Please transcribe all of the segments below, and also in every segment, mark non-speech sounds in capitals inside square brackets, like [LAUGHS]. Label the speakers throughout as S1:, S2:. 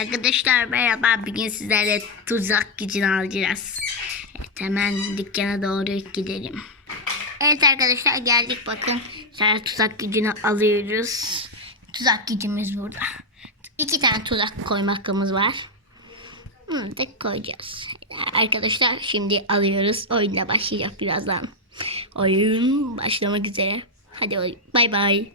S1: Arkadaşlar merhaba. Bugün sizlerle tuzak gücünü alacağız. Evet, hemen dükkana doğru gidelim. Evet arkadaşlar geldik bakın. Sonra tuzak gücünü alıyoruz. Tuzak gücümüz burada. İki tane tuzak koyma hakkımız var. Bunu da koyacağız. Arkadaşlar şimdi alıyoruz. Oyunda başlayacak birazdan. Oyun başlamak üzere. Hadi bay bay.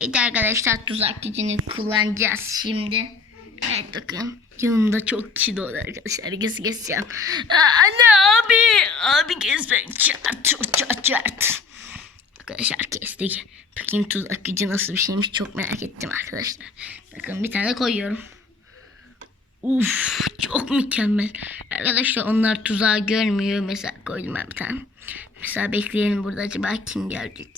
S1: Evet arkadaşlar tuzak gücünü kullanacağız şimdi. Evet bakın. Yanımda çok kişi doğdu arkadaşlar. Herkes keseceğim. Aa, Anne abi. Abi kesme. Çat çat çat. Arkadaşlar kestik. Bakayım tuzak gücü nasıl bir şeymiş çok merak ettim arkadaşlar. Bakın bir tane koyuyorum. Uf çok mükemmel. Arkadaşlar onlar tuzağı görmüyor. Mesela koydum ben bir tane. Mesela bekleyelim burada acaba kim gelecek.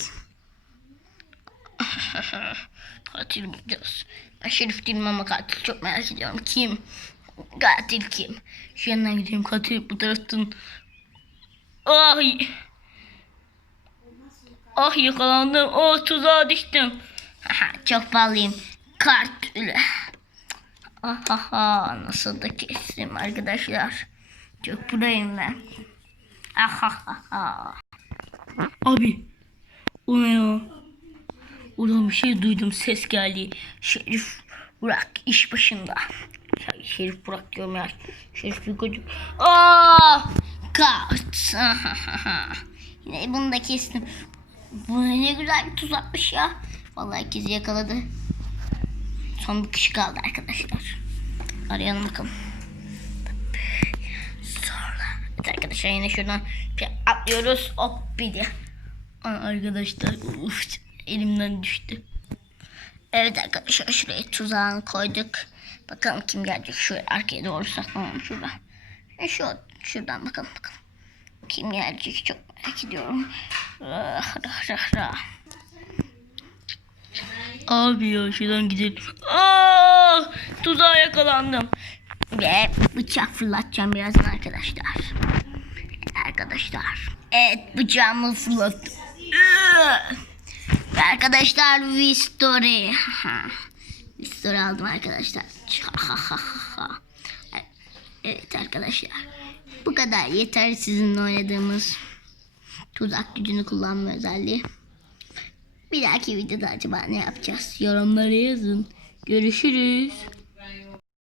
S1: [LAUGHS] katil bulacağız. Ben Şerif değilim ama katil çok merak ediyorum. Kim? Katil kim? Şu yanına gideyim katil bu taraftan. Ay. Ah yakalandım. Oh tuzağa düştüm. Çok bağlıyım. Kart öyle. Ahaha nasıl da kestim arkadaşlar. Çok buradayım ben. Ahaha. Abi. O ne ya? Oradan bir şey duydum ses geldi. Şerif Burak iş başında. Ya, Şerif Burak diyorum ya. Şerif Yukocu. Aa! Kart. Yine bunu da kestim. Bu ne güzel bir tuzakmış ya. Vallahi herkesi yakaladı. Son bir kişi kaldı arkadaşlar. Arayalım bakalım. Sonra. Evet arkadaşlar yine şuradan bir atlıyoruz. Hop bir de. Arkadaşlar uf, elimden düştü. Evet arkadaşlar şuraya tuzağını koyduk. Bakalım kim gelecek. Şöyle arkaya doğru saklanalım şuradan. E şu, şuradan bakalım bakalım. Kim gelecek çok merak ediyorum. Ah, rah, rah, rah. Abi ya şuradan gidelim. Aa, tuzağa yakalandım. Ve bıçak fırlatacağım birazdan arkadaşlar. Arkadaşlar. Evet bıçağımı fırlattım. Arkadaşlar V-Story. [LAUGHS] V-Story aldım arkadaşlar. [LAUGHS] evet arkadaşlar. Bu kadar yeter sizinle oynadığımız tuzak gücünü kullanma özelliği. Bir dahaki videoda acaba ne yapacağız? Yorumlara yazın. Görüşürüz.